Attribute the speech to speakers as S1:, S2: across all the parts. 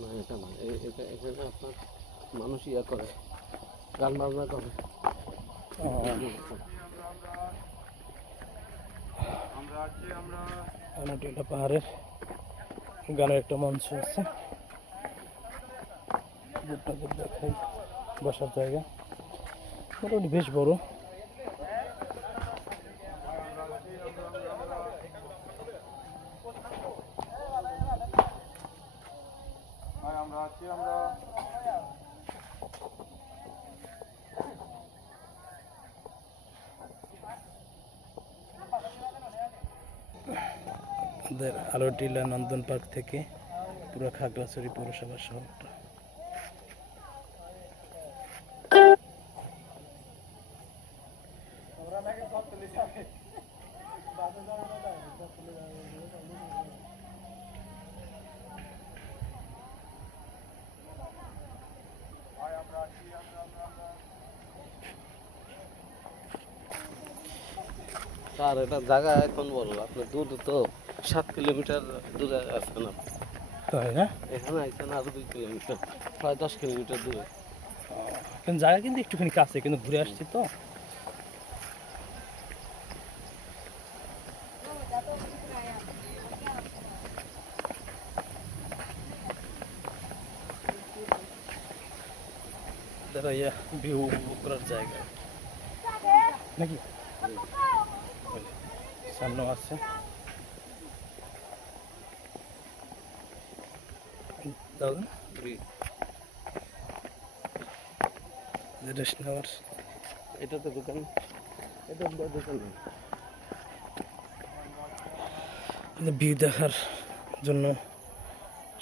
S1: না এটা না এটা এখানে আপনার মানুষ ইয়া করে গান বাজনা করে।
S2: পাহাড়ের গানের একটা মঞ্চ আছে। দেখাই বসার জায়গা। মোটামুটি বেশ বড়। আমাদের আলোটিলা নন্দন পার্ক থেকে পুরো খাগড়াছড়ি পৌরসভা শহরটা।
S1: স্যার এটা জায়গা এখন বড় আপনার দূর তো সাত কিলোমিটার দূরে আছেন আপনি।
S2: তাই না?
S1: এখানে এখানে আরও দুই কিলোমিটার প্রায় দশ কিলোমিটার দূরে।
S2: কিন্তু জায়গা কিন্তু একটুখানি কাছে কিন্তু ঘুরে আসছি তো। ভিউ করার জায়গা। নাকি? সামনেও আছে। দাও রেস্ট নেওয়ার
S1: এটা তো দোকান। এটা দোকান। না।
S2: ভিউ দেখার জন্য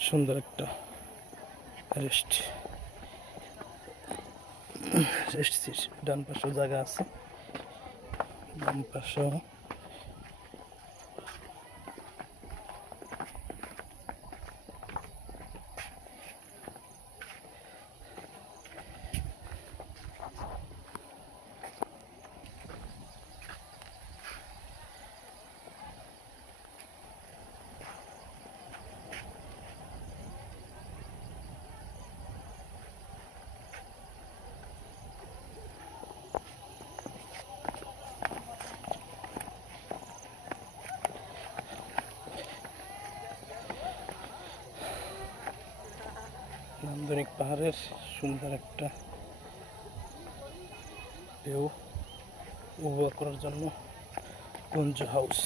S2: সুন্দর একটা রেস্ট। রেস্ট ডান পাশেও জায়গা আছে। ডান পাশেও নান্দনিক পাহাড়ের সুন্দর একটা ভিউ উপভোগ করার জন্য কুঞ্জ হাউস